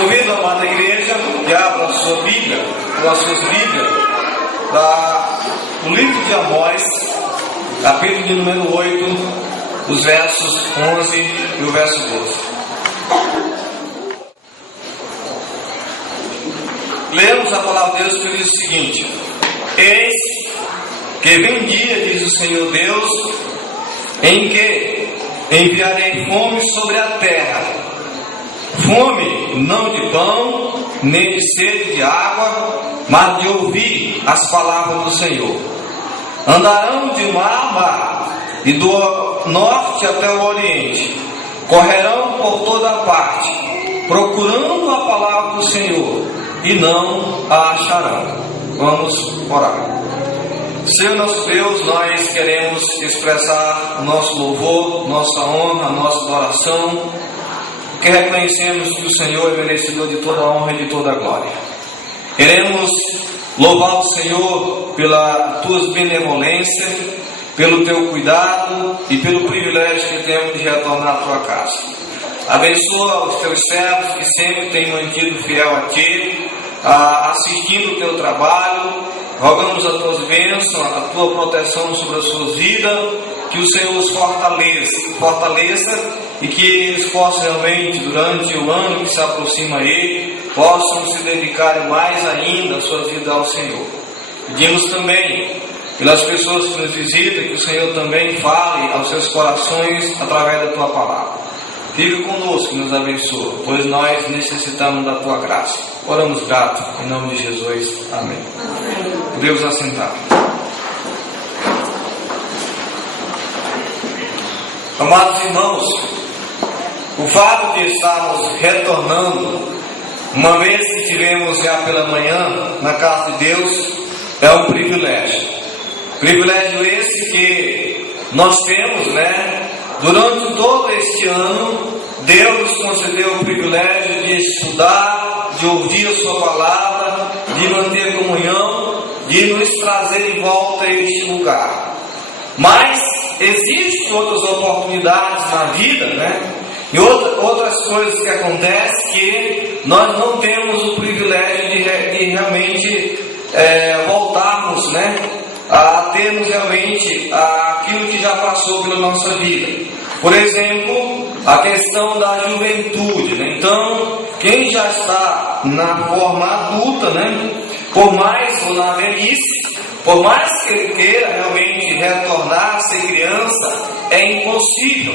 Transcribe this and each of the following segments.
Convido a amada igreja que abra a sua Bíblia, ou as suas Bíblias, no livro de Amós, capítulo de número 8, os versos 11 e o verso 12. Lemos a palavra de Deus que diz o seguinte: Eis que vem um dia, diz o Senhor Deus, em que enviarei fome sobre a terra, fome não de pão, nem de sede de água, mas de ouvir as palavras do Senhor. Andarão de mar a mar, e do norte até o oriente, correrão por toda parte, procurando a palavra do Senhor, e não a acharão. Vamos orar. Senhor nosso Deus, nós queremos expressar nosso louvor, nossa honra, nossa adoração, que reconhecemos que o Senhor é merecedor de toda a honra e de toda a glória. Queremos louvar o Senhor pela tua benevolência, pelo teu cuidado e pelo privilégio que temos de retornar à tua casa. Abençoa os teus servos que sempre têm mantido fiel a ti, assistindo o teu trabalho. Rogamos as tuas bênçãos, a tua proteção sobre as suas vidas, que o Senhor os fortaleça e que eles possam realmente, durante o ano que se aproxima aí, possam se dedicar mais ainda a sua vida ao Senhor. Pedimos também pelas pessoas que nos visitam, que o Senhor também fale aos seus corações através da tua palavra. Fica conosco e nos abençoa, pois nós necessitamos da tua graça. Oramos grato, em nome de Jesus. Amém. Podemos assentar. Amados irmãos, o fato de estarmos retornando, uma vez que estivemos já pela manhã na casa de Deus, é um privilégio. Privilégio esse que nós temos, durante todo este ano. Deus nos concedeu o privilégio de estudar, de ouvir a sua palavra, de manter comunhão, de nos trazer de volta a este lugar. Mas existem outras oportunidades na vida, e outras coisas que acontecem que nós não temos o privilégio de realmente voltarmos, a termos realmente aquilo que já passou pela nossa vida. Por exemplo, a questão da juventude, Então, quem já está na forma adulta, por mais, ou na velhice, por mais que ele queira realmente retornar a ser criança, é impossível.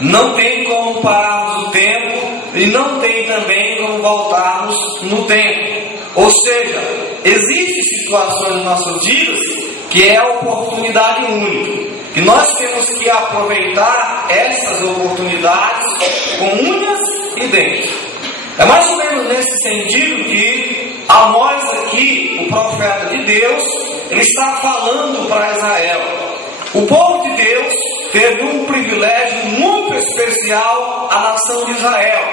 Não tem como pararmos o tempo e não tem também como voltarmos no tempo. Ou seja, existem situações nas nossas vidas que é a oportunidade única, que nós temos que aproveitar essas oportunidades com unhas e dentes. É mais ou menos nesse sentido que Amós aqui, o profeta de Deus, ele está falando para Israel. O povo de Deus teve um privilégio muito especial à nação de Israel,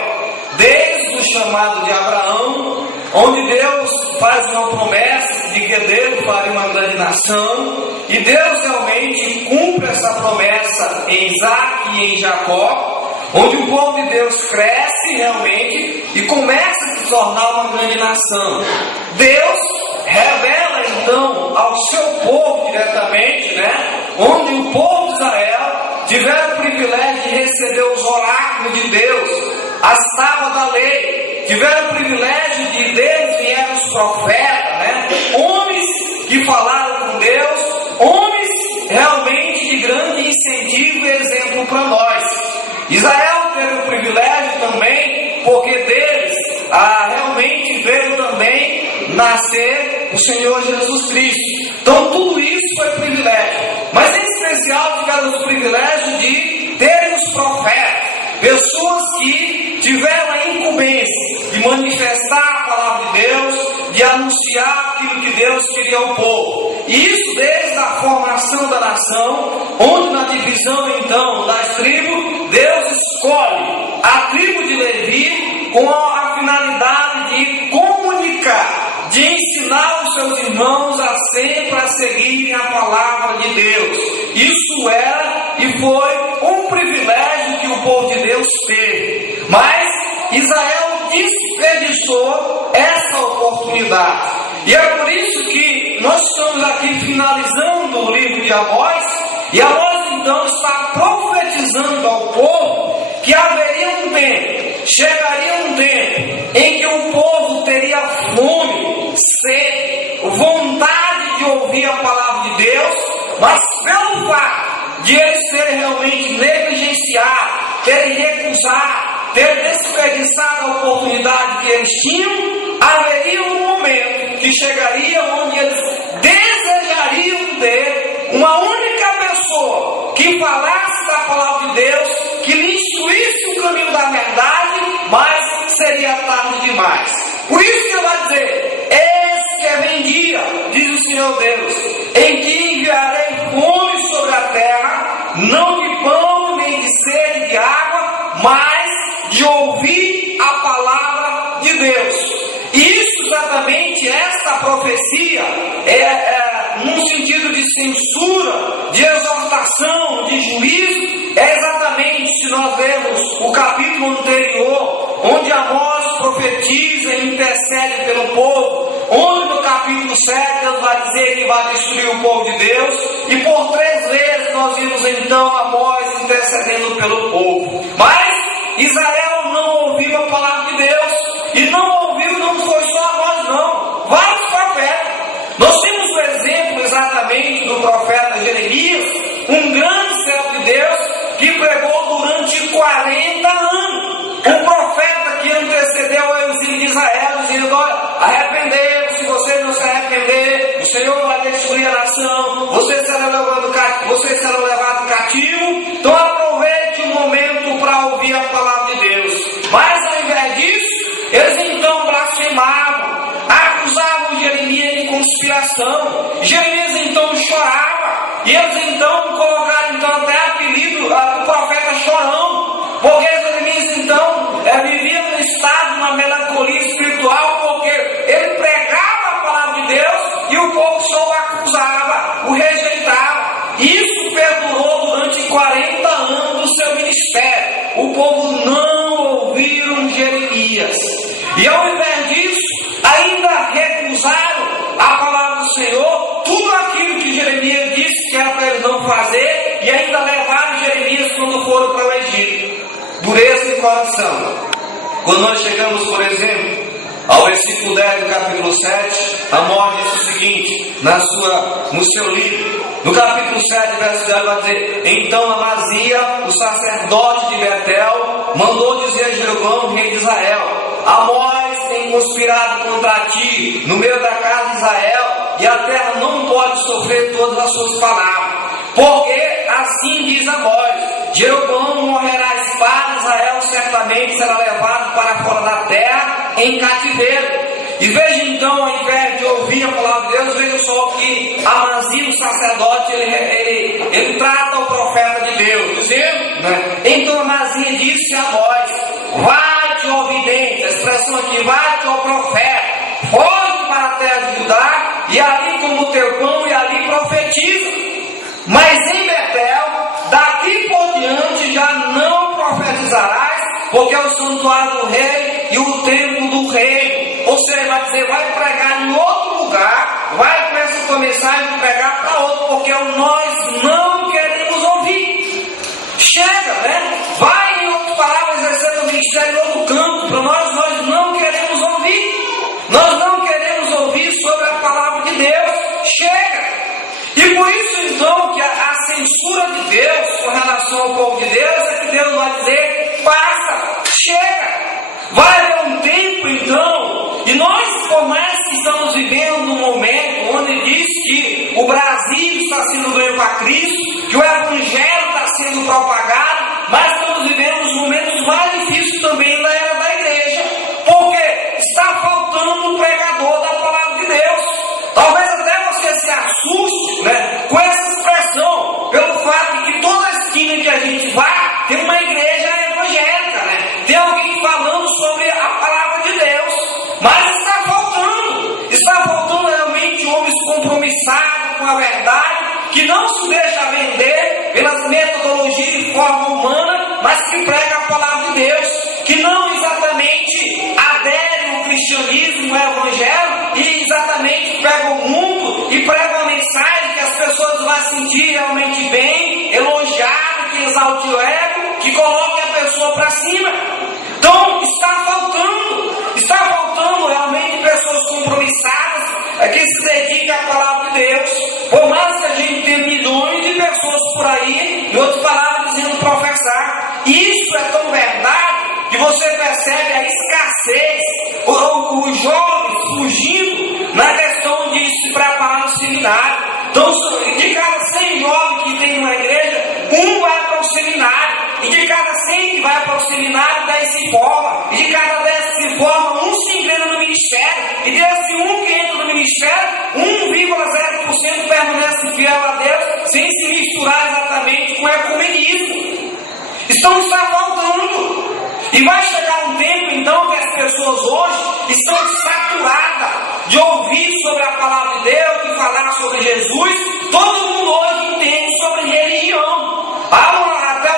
desde o chamado de Abraão, onde Deus faz uma promessa de que Deus faria uma grande nação, e Deus realmente cumpre essa promessa em Isaac e em Jacó, onde o povo de Deus cresce realmente e começa a se tornar uma grande nação. Deus revela então ao seu povo diretamente, onde o povo de Israel tiver o privilégio de receber os oráculos de Deus, as tábuas da lei, tiveram o privilégio de Deus vieram os profetas, homens que falaram com Deus, homens realmente de grande incentivo e exemplo para nós. Israel teve o privilégio também, porque deles realmente veio também nascer o Senhor Jesus Cristo. Então tudo isso foi privilégio, mas em especial ficaram os privilégios de terem os profetas, pessoas que tiveram a incumbência de manifestar a palavra de Deus, de anunciar aquilo que Deus queria ao povo. E isso desde a formação da nação, onde na divisão então das tribos, Deus escolhe a tribo de Levi com a finalidade de comunicar, de ensinar os seus irmãos a sempre seguirem a palavra de Deus. Isso era e foi um privilégio que o povo de Deus teve. Mas Israel desperdiçou essa oportunidade. E é por isso que nós estamos aqui finalizando o livro de Amós, e Amós então está profetizando ao povo que haveria um tempo, chegaria um tempo em que o povo teria fome, sede, vontade de ouvir a palavra de Deus, mas pelo fato de eles terem realmente negligenciado, terem recusado, ter desperdiçado a oportunidade que eles tinham, haveria um momento que chegaria onde eles desejariam ter uma única pessoa que falasse da palavra de Deus, que lhe instruísse o caminho da verdade, mas seria tarde demais. Por isso que ele vai dizer: eis que vem dia, diz o Senhor Deus, em que enviarei fome sobre a terra, não de pão, nem de sede de água, mas de ouvir a palavra de Deus. E isso exatamente, esta profecia num sentido de censura, de exortação, de juízo, é exatamente, se nós vermos o capítulo anterior, onde Amós profetiza e intercede pelo povo, onde no capítulo 7 Deus vai dizer que vai destruir o povo de Deus, e por 3 vezes nós vimos então Amós intercedendo pelo povo. Mas Israel não ouviu a palavra de Deus, e não ouviu, não foi só Amós não, vários profetas. Nós temos o exemplo exatamente do profeta Jeremias, um grande servo de Deus, que pregou durante 40 anos. Um profeta que antecedeu ao exílio de Israel, dizendo: olha, arrependeu, se vocês não se arrepender, o Senhor vai destruir a nação, vocês serão levados cativo. Então aproveite o momento para ouvir a palavra de Deus. Mas ao invés disso, eles então blasfemavam, acusavam Jeremias de conspiração. Jeremias então chorava, e eles então colocaram então até apelido do profeta Chorão, porque Jeremias então vivia num estado, uma melancolia espiritual, porque ele pregava a palavra de Deus e o povo só o acusava, o rejeitava. Isso perdurou durante 40 anos do seu ministério. O povo não ouviram Jeremias, e ao invés disso ainda recusaram a palavra do Senhor, tudo aquilo que Jeremias disse que era para eles não fazer, e ainda levaram Jeremias quando foram para o Egito. Dureza de coração. Quando nós chegamos, por exemplo, ao versículo 10 do capítulo 7, Amós diz o seguinte, no seu livro, no capítulo 7, verso 10, vai dizer: então Amazia, o sacerdote de Betel, mandou dizer a Jeroboão, rei de Israel: Amós tem conspirado contra ti no meio da casa de Israel, e a terra não pode sofrer todas as suas palavras. Porque assim diz Amós: Jeroboão morrerá à espada, Israel certamente será levado para fora da terra em cativeiro. E veja então, ao invés de ouvir a palavra de Deus, veja só que Amazia, o sacerdote, ele trata o profeta de Deus, dizendo, né? Então Amazia disse a Amós: vai-te, ó vidente, a expressão aqui, vai-te, ó profeta, foge para a terra de Judá, e ali como o teu pão, e ali profetiza. Mas em Betel, daqui por diante já não profetizarás, porque é o santuário do rei e o templo do rei. Ou seja, vai dizer, vai pregar em outro lugar, vai com essa tua mensagem pregar para outro, porque nós não queremos ouvir. Chega, né? Vai, em outras palavras, exercer o ministério em outro campo. Para nós não queremos ouvir. Nós não queremos ouvir sobre a palavra de Deus. Chega. E por isso então que a censura de Deus com relação ao povo de Deus é que Deus vai dizer: passa, chega. Vai haver um tempo então, e nós, por mais que estamos vivendo num momento onde diz que o Brasil está sendo ganho para Cristo, que o Evangelho está sendo propagado, mas estamos vivendo os momentos mais difíceis também da era da igreja, porque está faltando um pregador da palavra de Deus. Talvez até você se assuste, né, com essa expressão, pelo fato de que toda esquina que a gente vai tem uma igreja evangélica, né? Tem alguém falando sobre a palavra de Deus, mas está faltando realmente homens compromissados com a verdade, que não se deixa vender pelas metodologias de forma humana, mas que prega a palavra de Deus, que não exatamente sentir realmente bem, elogiado, que exalte o ego, que coloque a pessoa para cima. Então está faltando realmente pessoas compromissadas, que se dediquem à palavra de Deus. Por mais que a gente tenha milhões de pessoas por aí, em outras palavras, dizendo professar. Isso é tão verdade que você percebe a escassez, os jovens fugindo na questão de se preparar no seminário. Então, de cada 100 jovens que tem numa igreja, um vai para o seminário. E de cada 100 que vai para o seminário, 10 se forma. E de cada 10 que se forma, um se engrena no ministério. E desse um que entra no ministério, 1,0% permanece fiel a Deus, sem se misturar exatamente com o ecumenismo. Então está faltando. E vai chegar um tempo, então, que as pessoas hoje estão saturadas de ouvir sobre a palavra de Deus, de falar sobre Jesus. Todo mundo hoje entende sobre religião. Há até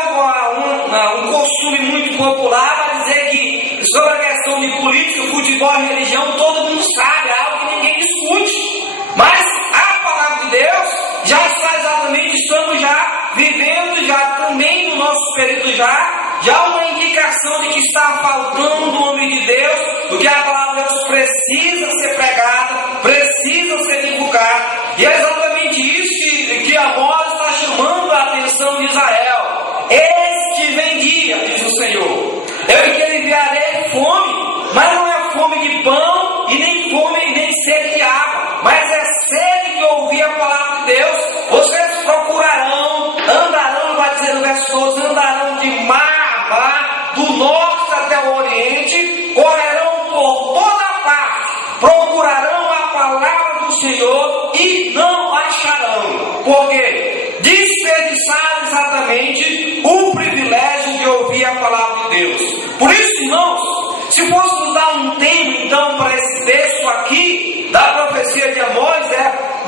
um costume muito popular para dizer que sobre a questão de política, futebol e religião, todo mundo sabe, é algo que ninguém discute. Mas a palavra de Deus já está exatamente, estamos já vivendo, já também no nosso período já uma indicação de que está faltando o homem de Deus, porque a palavra de Deus precisa ser pregada, precisa ser divulgada. E é exatamente isso que Amós está chamando a atenção de Israel. Eis que vem dia, diz o Senhor, eu que lhe enviarei fome, mas não é fome de pão e nem fome nem sede de água, mas é sede de ouvir a palavra de Deus. Vocês procurarão, andarão, vai dizer no verso 12, andarão de mar a mar, do norte até o oriente, correrão por toda parte, procurarão a palavra do Senhor e não acharão. Porque desperdiçaram exatamente o privilégio de ouvir a palavra de Deus. Por isso, irmãos, se fôssemos dar um tempo então para esse texto aqui da profecia de Amós,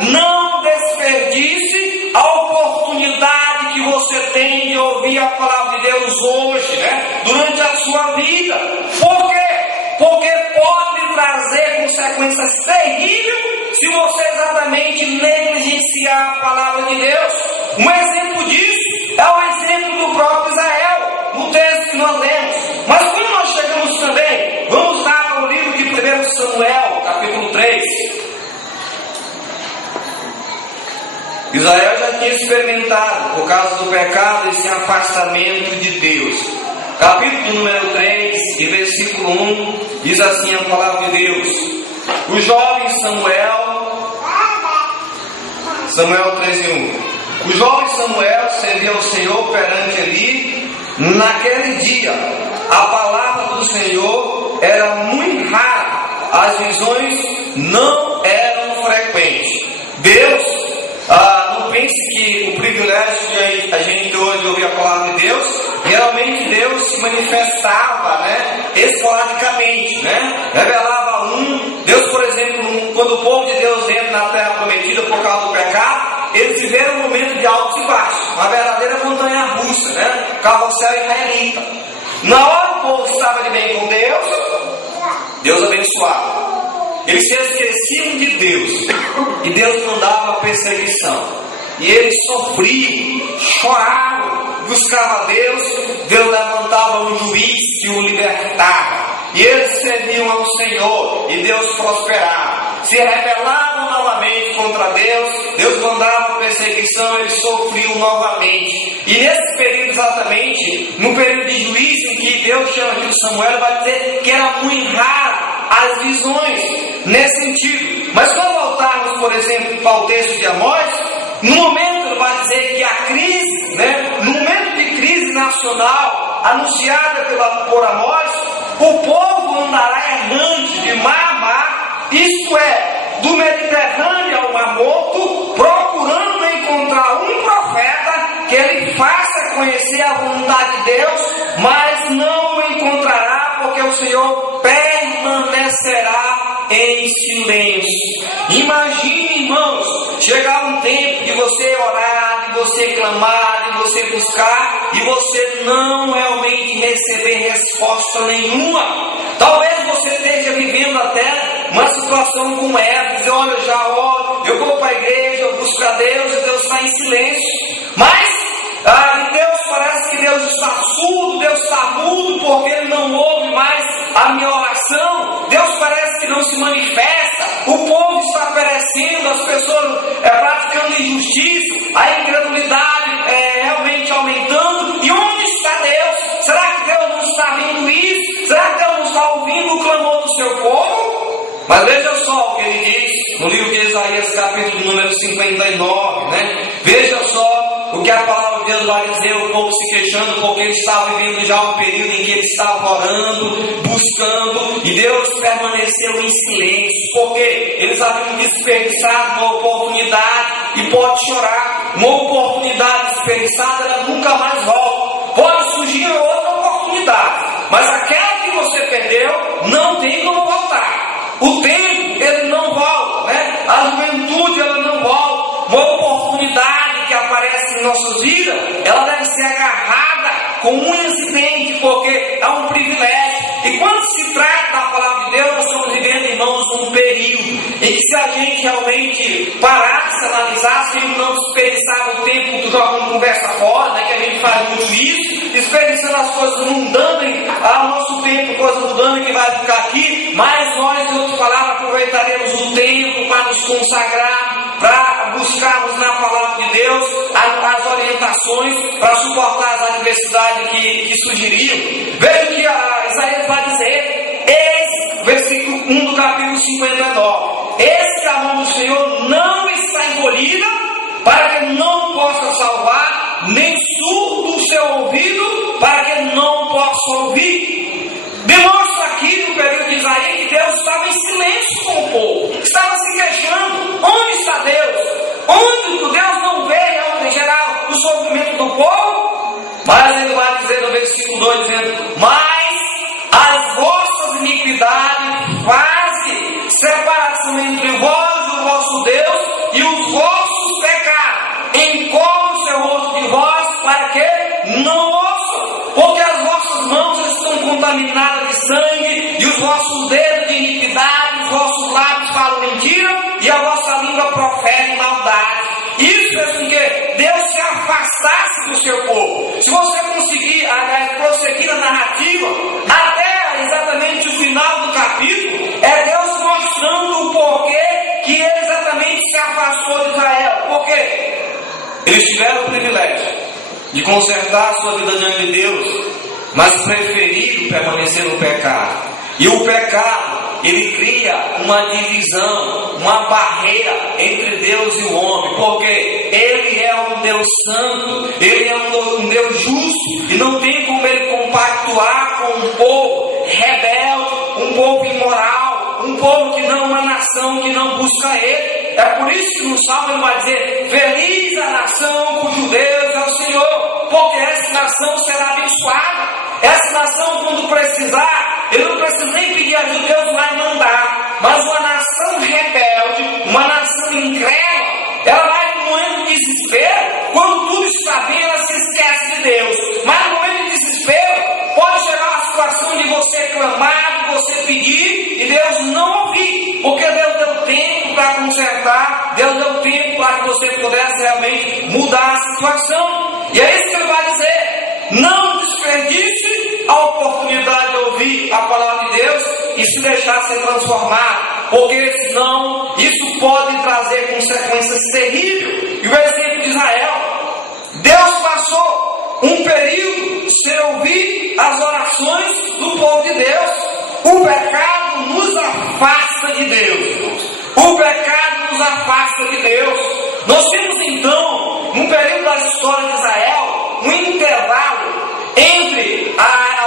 não desperdice a oportunidade que você tem de ouvir a palavra de Deus hoje, durante a sua vida. Por quê? Porque pode trazer consequências terríveis se você exatamente negligenciar a palavra de Deus. Um exemplo disso é o exemplo do próprio Israel, no texto que nós lemos. Mas quando nós chegamos também, vamos lá para o livro de 1 Samuel, capítulo 3. Israel já tinha experimentado, por causa do pecado, esse afastamento de Deus. Capítulo número 3, e versículo 1, diz assim a palavra de Deus: o jovem Samuel 13:1. O jovem Samuel servia ao Senhor perante Eli. Naquele dia, a palavra do Senhor era muito rara, as visões não eram frequentes. Deus, não pense que o privilégio de a gente hoje ouvir a palavra de Deus, geralmente Deus se manifestava, esporadicamente, revelava Deus, por exemplo, quando o povo de Deus entra na terra prometida por causa do pecado, eles viveram um momento de altos e baixos, uma verdadeira montanha russa, carrossel israelita. Na hora que o povo estava de bem com Deus, Deus abençoava. Eles se esqueciam de Deus e Deus mandava perseguição. E eles sofriam, choravam, buscavam a Deus. Deus levantava um juiz que o libertava. E eles serviam ao Senhor e Deus prosperava. Se rebelavam novamente contra Deus, Deus mandava perseguição, eles sofriam novamente. E nesse período exatamente, no período de juízo em que Deus chama aqui o Samuel, vai dizer que era muito raro as visões nesse sentido. Mas quando voltarmos, por exemplo, para o texto de Amós, no momento ele vai dizer que a crise, no momento de crise nacional anunciada por Amós, o povo andará errante de mar a mar, isto é, do Mediterrâneo ao Mar Morto, procurando encontrar um profeta que ele faça conhecer a vontade de Deus, mas não o encontrará, porque o Senhor permanecerá em silêncio. Imagine, irmãos, chegar um tempo de você orar, de você clamar, de você buscar, e você não realmente receber resposta nenhuma. Talvez você esteja vivendo até uma situação como essa, dizer, olha, eu já oro, eu vou para a igreja, eu oramos para Deus e Deus está em silêncio. Mas Deus parece que Deus está surdo, Deus está mudo, porque Ele não ouve mais a minha oração. Deus parece que não se manifesta. O povo está perecendo, as pessoas praticando injustiça, a incredulidade realmente aumentando. E onde está Deus? Será que Deus não está vendo isso? Será que Deus não está ouvindo o clamor do seu povo? Mas veja só o que ele diz no livro de Isaías, capítulo número 59, né? Veja só o que a palavra de Deus vai dizer, o povo se queixando, porque ele estava vivendo já um período em que ele estava orando, buscando, e Deus permaneceu em silêncio, porque eles haviam desperdiçado uma oportunidade, e pode chorar, uma oportunidade desperdiçada, ela nunca mais volta. Pode surgir outra oportunidade, mas aquela que você perdeu, não tem como voltar. O tempo, ele não volta, né? A juventude, ela não volta. Uma oportunidade que aparece em nossas vidas, ela deve ser agarrada com unhas e dentes, porque é um privilégio. E quando se trata da palavra de Deus, nós estamos vivendo, irmãos, um período em que, se a gente realmente parasse, analisasse, ele não desperdiçava o tempo jogando conversa fora, né? Que a gente faz muito isso, desperdiçando as coisas mundanas, ao nosso tempo, coisas mundanas que vai ficar aqui, mas nós, de outra palavra, aproveitaremos o tempo para nos consagrar, para buscarmos na palavra de Deus as orientações para suportar as adversidades que surgiriam. Veja o que Isaías vai dizer, versículo 1 do capítulo 59. Eis que a mão do Senhor não está encolhida, para que não possa salvar, nem surdo o seu ouvido, para que não possa ouvir. Demonstra aqui no período de Isaías que Deus estava em silêncio com o povo, estava se queixando. Onde está Deus? Onde Deus não vê, em geral, o sofrimento do povo? Mas ele vai dizer no versículo 2, dizendo: mas as vossas iniquidades fazem separação entre vós e o vosso Deus, e os vossos pecados encobrem o seu rosto de vós, para que não ouçam, porque as vossas mãos estão contaminadas de sangue, e os vossos dedos de iniquidade, os vossos lábios falam mentira, e a vossa língua profere maldade. Isso fez com que Deus se afastasse do seu povo. Se você conseguir prosseguir a narrativa até exatamente o final do capítulo, é Deus mostrando o porquê que ele exatamente se afastou de Israel. Por quê? Eles tiveram o privilégio de consertar a sua vida diante de Deus, mas preferiram permanecer no pecado. E o pecado, ele cria uma divisão, uma barreira entre Deus e o homem, porque Ele é um Deus santo, Ele é um Deus justo, e não tem como Ele compactuar com um povo rebelde, um povo imoral, um povo que não é uma nação que não busca Ele. É por isso que no Salmo ele vai dizer: feliz a nação cujo Deus é o Senhor, porque essa nação será abençoada. Essa nação, quando precisar, ele não precisa nem pedir ajuda, Deus vai mandar. Mas uma nação rebelde, uma nação incrédula, ela vai no momento de desespero. Quando tudo está bem, ela se esquece de Deus. Mas no momento de desespero, pode chegar uma situação de você clamar, de você pedir, e Deus não ouvir, porque Deus deu tempo para consertar, Deus deu tempo para que você pudesse realmente mudar a situação. E é isso que ele vai dizer: não desperdice a oportunidade de ouvir a palavra de Deus e se deixar ser transformado, porque senão isso pode trazer consequências terríveis. E o exemplo de Israel: Deus passou um período sem ouvir as orações do povo de Deus. O pecado nos afasta de Deus. O pecado nos afasta de Deus. Nós temos então, num período da história de Israel, um intervalo entre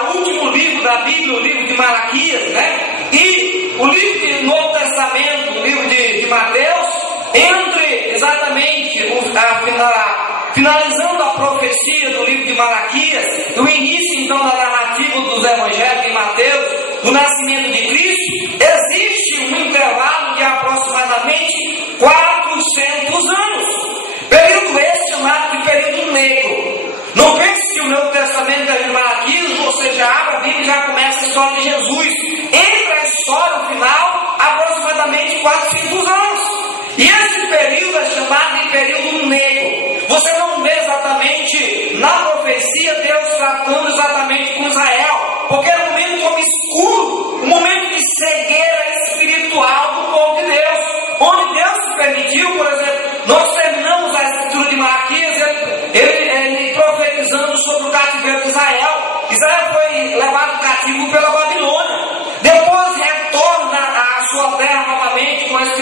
o último livro da Bíblia, o livro de Malaquias, né? E o livro do Novo Testamento, o livro de Mateus, entre exatamente finalizando a profecia do livro de Malaquias, o início então da narrativa dos evangelhos de Mateus, do nascimento de Cristo, existe um intervalo de aproximadamente 400 anos. Período esse chamado de período negro. Não pense que o Novo Testamento é de Malaquias, você já abre a Bíblia e já começa a história de Jesus. Entre a história e o final, aproximadamente 400 anos. E esse período é chamado de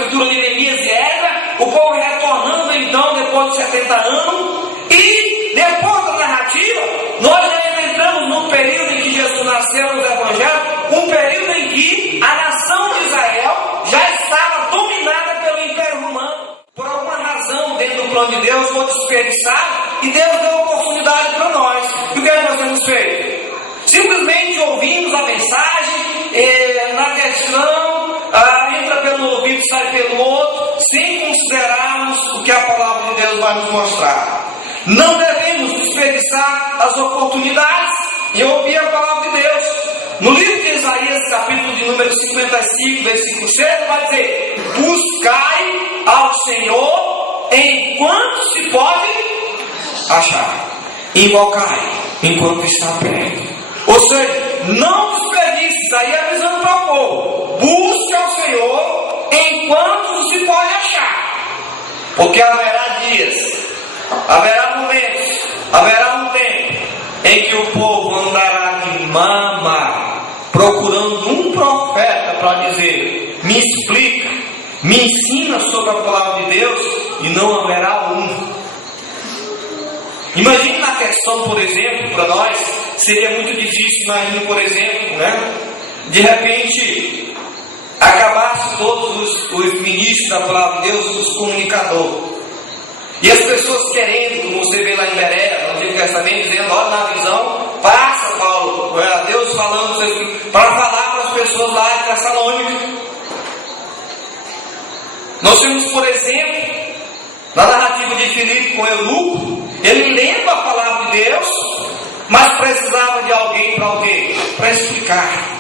capítulo de Neemias e Esdras, o povo retornando então depois de 70 anos, e depois da narrativa, nós já entramos num período em que Jesus nasceu nos evangelhos, um período em que a nação de Israel já estava dominada pelo Império Romano. Por alguma razão, dentro do plano de Deus, foi desperdiçado e Deus deu oportunidade para nós. E o que nós temos feito? Simplesmente ouvimos a mensagem, na questão, entra pelo ouvido e sai pelo outro, sem considerarmos o que a palavra de Deus vai nos mostrar. Não devemos desperdiçar as oportunidades e ouvir a palavra de Deus. No livro de Isaías, capítulo de número 55, versículo 6, vai dizer: buscai ao Senhor enquanto se pode achar, invocai enquanto está perto. Ou seja, não desperdice. Isaías avisando para o povo: busque ao Senhor enquanto se pode achar, porque haverá dias, haverá momentos, haverá um tempo em que o povo andará de mama, procurando um profeta para dizer: me explica, me ensina sobre a palavra de Deus, e não haverá um. Imagine na questão, por exemplo, para nós, seria muito difícil, imagine, por exemplo, de repente, acabasse todos os ministros da palavra de Deus, os comunicadores. E as pessoas querendo, como você vê lá em Berea, no Antigo Testamento, dizendo: olha na visão, passa, Paulo, Deus falando, para falar para as pessoas lá de Tessalônica. Nós temos, por exemplo, na narrativa de Filipe com Eunuco, ele lembra a palavra de Deus, mas precisava de alguém para o quê? Para explicar.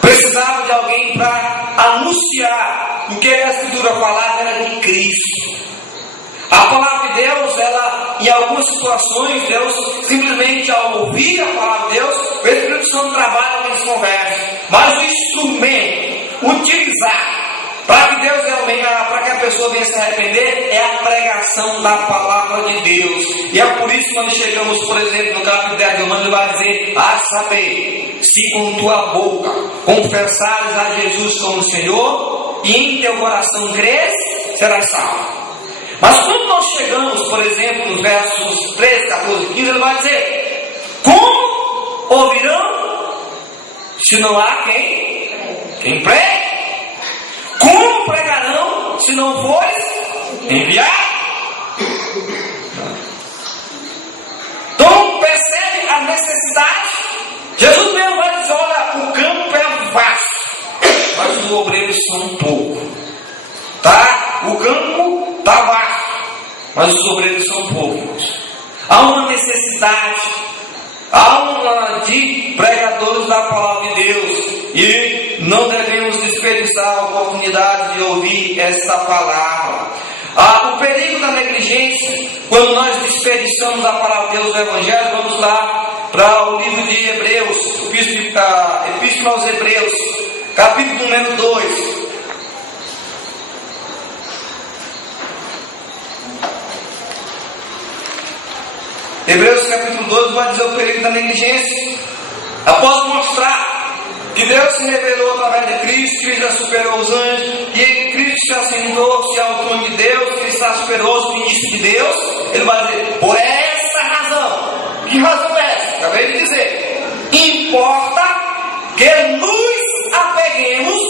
Precisava de alguém para anunciar o que a Escritura falava era de Cristo. A palavra de Deus, ela, em algumas situações, Deus simplesmente, ao ouvir a palavra de Deus, o Espírito Santo trabalha nas conversas. Mas o instrumento utilizado para que Deus realmente, para que a pessoa venha se arrepender, é a pregação da palavra de Deus. E é por isso que quando chegamos, por exemplo, no capítulo 10 de Romanos, ele vai dizer: a saber, se com tua boca confessares a Jesus como Senhor, e em teu coração creres, serás salvo. Mas quando nós chegamos, por exemplo, nos versos 13, 14 e 15, ele vai dizer: como ouvirão se não há quem pregue? Como pregarão se não fores enviado? Então percebe a necessidade. Jesus mesmo vai dizer: olha, o campo é vasto, mas os obreiros são poucos. Tá? O campo está vasto, mas os obreiros são poucos. Há uma necessidade, de pregadores da palavra de Deus, e não devemos desperdiçar a oportunidade de ouvir esta palavra. O perigo da negligência, quando nós desperdiçamos a palavra de Deus do Evangelho, vamos lá para o livro de Hebreus, Epístola aos Hebreus, capítulo número 2. Hebreus capítulo 12 vai dizer o perigo da negligência. Após mostrar que Deus se revelou através de Cristo, Cristo já superou os anjos, e Cristo se assentou-se ao trono de Deus, Cristo está superou os ministros de Deus, ele vai dizer: por essa razão. Que razão é essa? Acabei de dizer: importa que nos apeguemos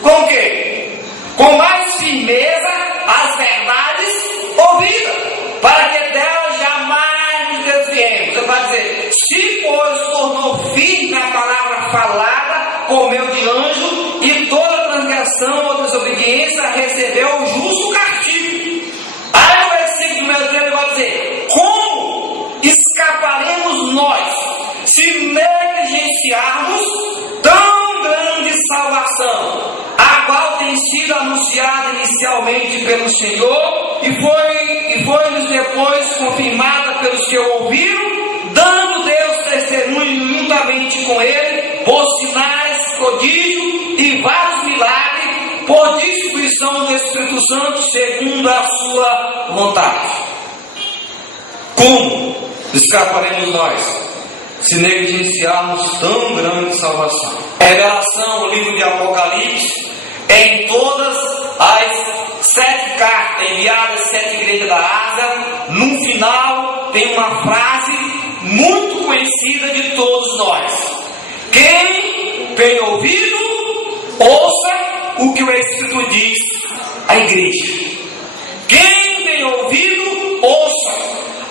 com o quê? Com mais firmeza às verdades ouvidas, para que delas jamais nos desviemos. Você vai dizer: se pois tornou firme a palavra falada, comeu de anjo, e toda transgressão ou desobediência recebeu o justo castigo. Aí no versículo número 3 ele vai dizer: como escaparemos nós se negligenciarmos tão grande salvação, a qual tem sido anunciada inicialmente pelo Senhor e foi-nos depois confirmada pelos que ouviram, dando Deus testemunho juntamente com ele, por sinais, prodígios e vários milagres, por distribuição do Espírito Santo segundo a sua vontade. Como escaparemos nós se negligenciarmos tão grande salvação? Revelação, o livro de Apocalipse, é Em todas as 7 cartas enviadas às 7 igrejas da Ásia, no final tem uma frase muito conhecida de todos nós: quem tem ouvido, ouça o que o Espírito diz à igreja. Quem tem ouvido, ouça.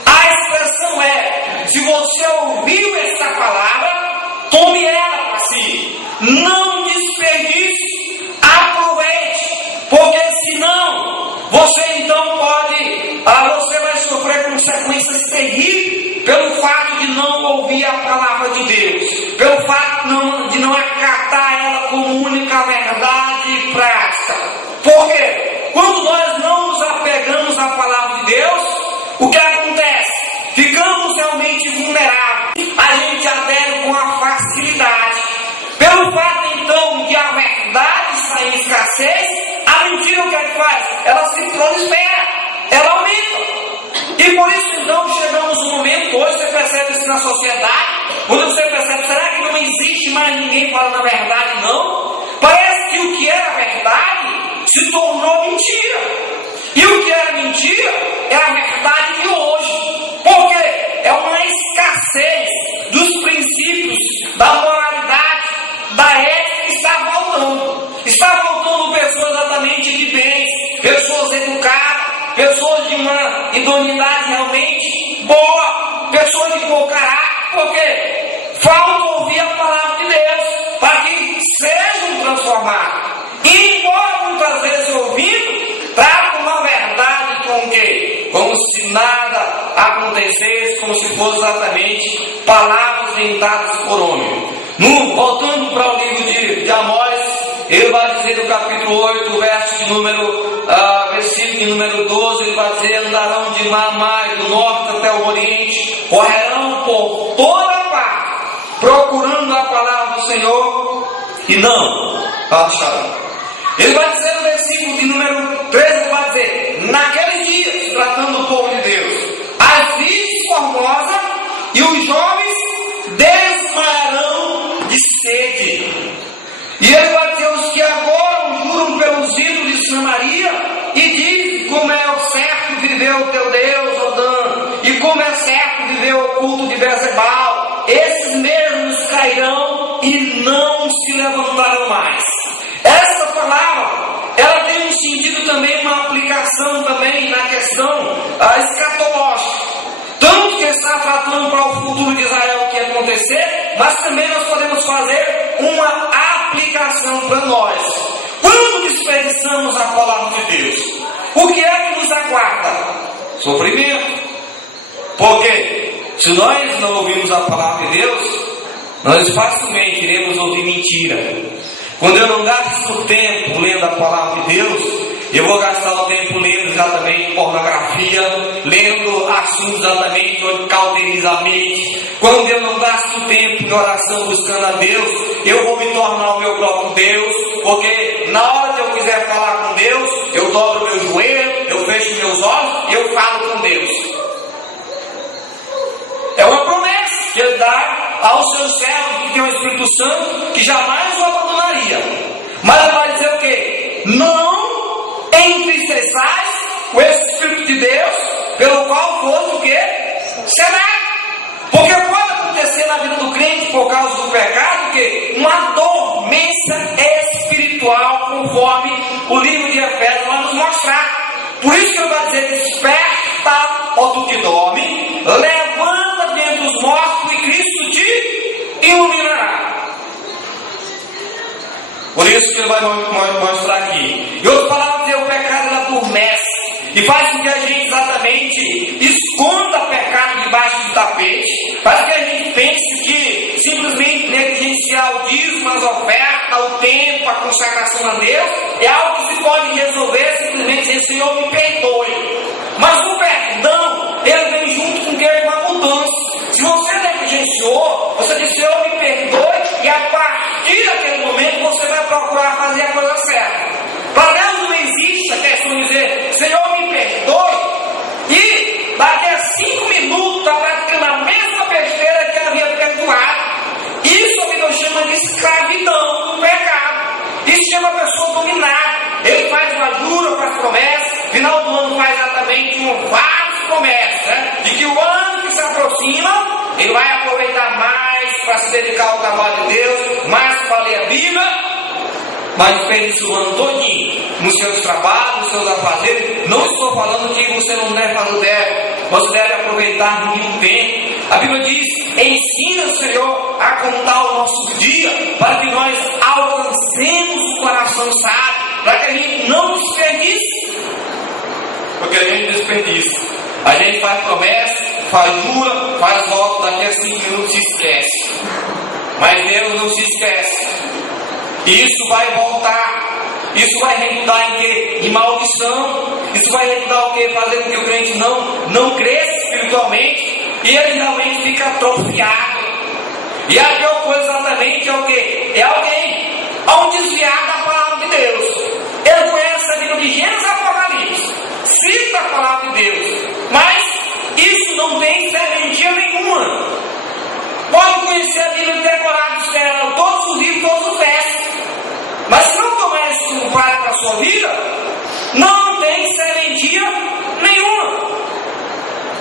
A expressão é: se você ouviu essa palavra, tome ela para si. Não desperdice, aproveite, porque senão você então você vai sofrer consequências terríveis pelo fato de não ouvir a palavra de Deus, pelo fato de não acatar ela como única verdade e prática. Por quê? Quando nós não nos apegamos à palavra de Deus, o que acontece? Ficamos realmente vulneráveis. A gente adere com a facilidade. Pelo fato então de a verdade estar em escassez, a mentira o que é que faz? Ela se prolifera, ela aumenta. E por isso então chegamos no momento, hoje você percebe isso na sociedade, quando você percebe, será que não existe mais ninguém falando a verdade? Não. Parece que o que era verdade se tornou mentira. E o que era mentira é a verdade de hoje. Por quê? É uma escassez dos princípios, da moralidade, da ética que está faltando. Está faltando pessoas exatamente de bens, pessoas educadas, pessoas de uma idoneidade realmente boa, pessoas de bom caráter. Por quê? Falta ouvir a palavra de Deus para que sejam transformados. E embora muitas vezes ouvindo, tratam uma verdade com o quê? Como se nada acontecesse, como se fosse exatamente palavras inventadas por homem. Voltando para o livro de Amós, ele vai dizer no capítulo 8, versículo de número 12, ele vai dizer: andarão de mar a mar, do norte até o oriente, correrão por toda parte, procurando a palavra do Senhor, e não acharão. Ele vai dizer no versículo de número 13, ele vai dizer: naqueles dias, tratando o povo de Deus, as virgens formosas e os jovens desmaiarão de sede. E ele vai dizer: os que agora juram pelos ídolos de Samaria e dizem como é o certo viver o teu Deus, Odã, e como é certo viver o culto de Bezebal, esses mesmos cairão e não se levantarão mais. Essa palavra, ela tem um sentido também, uma aplicação também na questão escatológica. Tanto que está tratando para o futuro de Israel o que ia acontecer, mas também nós podemos fazer uma aplicação para nós. Quando desperdiçamos a palavra de Deus, o que é que nos aguarda? Sofrimento. Porque se nós não ouvirmos a palavra de Deus, nós facilmente iremos ouvir mentira. Quando eu não gasto tempo lendo a palavra de Deus, eu vou gastar o tempo lendo exatamente pornografia, lendo assuntos exatamente onde cauteriza a mente. Quando eu não gasto tempo em oração buscando a Deus, eu vou me tornar o meu próprio Deus, porque na hora que eu quiser falar com Deus, eu dobro o meu joelho, eu fecho meus olhos e eu falo com Deus. É uma promessa que Ele dá aos seus servos que tem o Espírito Santo, que jamais o abandonaria. Mas Ele vai dizer o quê? Não entristeçais o Espírito de Deus, pelo qual fosse o quê? Selado. Porque pode acontecer na vida do crente, por causa do pecado, que uma dormência espiritual, conforme o livro de Efésios vai nos mostrar. Por isso que Ele vai dizer: desperta, ó tu que dorme, levanta dentre os mortos e Cristo te iluminará. Por isso que Ele vai mostrar aqui. Em outras palavras, o pecado ele adormece e faz com que a gente exatamente esconda pecado debaixo do tapete, faz com que a gente pense que simplesmente negligenciar o dízimo, as ofertas, o tempo, a consagração a Deus é algo que se pode resolver simplesmente dizendo: Senhor, me perdoe. Mas o perdão, ele vem junto com uma mudança. Se você negligenciou, você diz: Senhor, me perdoe, e a partir daquele momento você vai procurar fazer a coisa certa. Para Deus não existe a questão de dizer: Senhor, me perdoe, e daqui a 5 minutos está praticando a mesma besteira que ele havia perdoado. Isso a Bíblia chama de escravidão do pecado. Isso chama a pessoa dominados. Ele faz uma jura, faz promessa, final do ano faz exatamente várias promessas, né? De que o ano que se aproxima, ele vai aproveitar mais para se dedicar ao trabalho de Deus, mais para ler a Bíblia, mas desperdiça o ano todinho nos seus trabalhos, nos seus afazeres. Não estou falando que você não deve fazer, você deve aproveitar muito tempo. A Bíblia diz: ensina, Senhor, a contar o nosso dia, para que nós alcancemos o coração sábio, para que a gente não desperdice. Porque a gente desperdiça. A gente faz promessa, faz jura, faz voto, daqui a 5 minutos se esquece. Mas Deus não se esquece. E isso vai voltar. Isso vai redundar em quê? Em maldição. Isso vai redundar o quê? Fazer com que o crente não cresça espiritualmente. E ele realmente fica atrofiado. E a pior coisa exatamente é o quê? É alguém ao desviar da palavra de Deus. Ele conhece a Bíblia de Gênesis e Apocalipse, cita a palavra de Deus, mas isso não tem serventia nenhuma. Pode conhecer a Bíblia decorada, todos os livros, todos os versos, mas se não tomar isso como parte para a sua vida, não tem serventia nenhuma.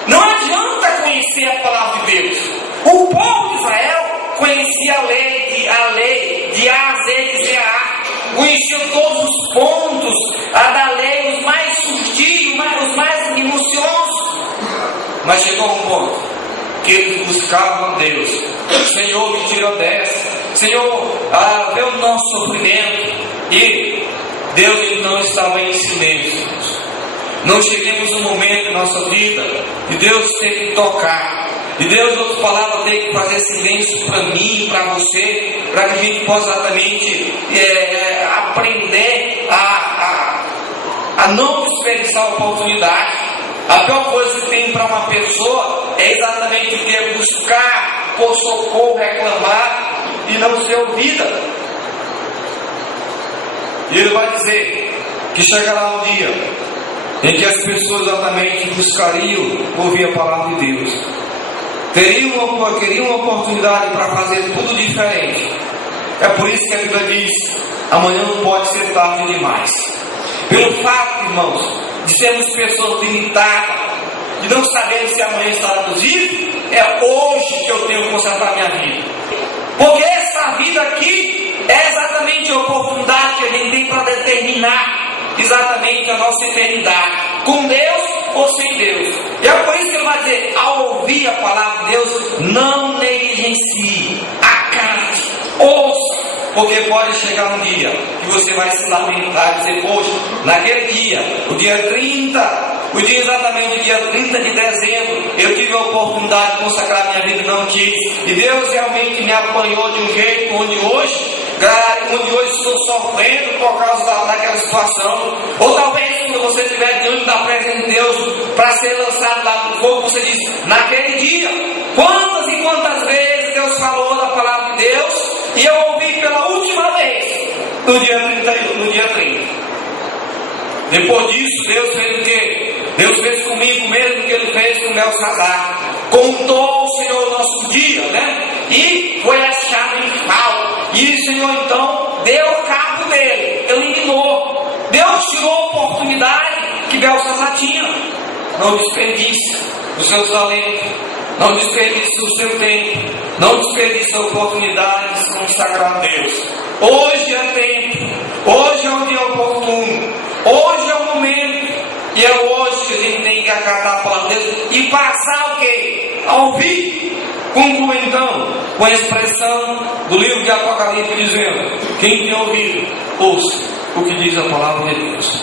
Não adianta conhecer a palavra de Deus. O povo de Israel conhecia a lei de A a Z, de Z a A, conhecia todos os pontos da lei, os mais sutis, os mais minuciosos. Mas chegou um ponto que eles buscavam a Deus. Senhor, me tira dessa. Senhor, vê o nosso sofrimento. E Deus, ele não estava em silêncio. Não cheguemos um momento na nossa vida e Deus tem que tocar. E Deus, em outras palavras, tem que fazer silêncio para mim, para você, para que a gente possa exatamente aprender a não desperdiçar a oportunidade. A pior coisa que tem para uma pessoa é exatamente o que? Buscar por socorro, reclamar e não ser ouvida. E ele vai dizer que chegará um dia em que as pessoas exatamente buscariam ouvir a palavra de Deus. Queriam uma oportunidade para fazer tudo diferente. É por isso que a Bíblia diz: amanhã não pode ser tarde demais. Pelo fato, irmãos, de sermos pessoas limitadas, de não saber se amanhã estará nos vivos, é hoje que eu tenho que consertar minha vida. Porque essa vida aqui é exatamente a oportunidade que a gente tem para determinar exatamente a nossa eternidade, com Deus ou sem Deus. E é por isso que ele vai dizer: ao ouvir a palavra de Deus, não negligencie, acate, ouça, porque pode chegar um dia que você vai se lamentar e dizer: poxa, naquele dia, o dia 30, exatamente o dia 30 de dezembro, eu tive a oportunidade de consagrar minha vida e não quis, e Deus realmente me apanhou de um jeito onde hoje estou sofrendo por causa daquela situação. Ou talvez quando você estiver diante da presença de Deus para ser lançado lá no fogo, você diz: naquele dia, quantas e quantas vezes Deus falou da palavra de Deus e eu ouvi pela última vez no dia 30. Depois disso, Deus fez o quê? Deus fez comigo o mesmo que Ele fez com Belsazar. Contou o Senhor o nosso dia, né? E foi achado em falta. E o Senhor então deu cabo dele, eliminou. Deus tirou a oportunidade que Belsazar tinha. Não desperdice os seus talentos, não desperdice o seu tempo, não desperdice a oportunidade de se consagrar a Deus. Hoje é tempo, hoje é o dia oportuno, hoje é o momento, e é hoje que a gente tem que acatar a palavra de Deus e passar o quê? A ouvir. Conclua então com a expressão do livro de Apocalipse dizendo: quem tem ouvido, ouça o que diz a palavra de Deus.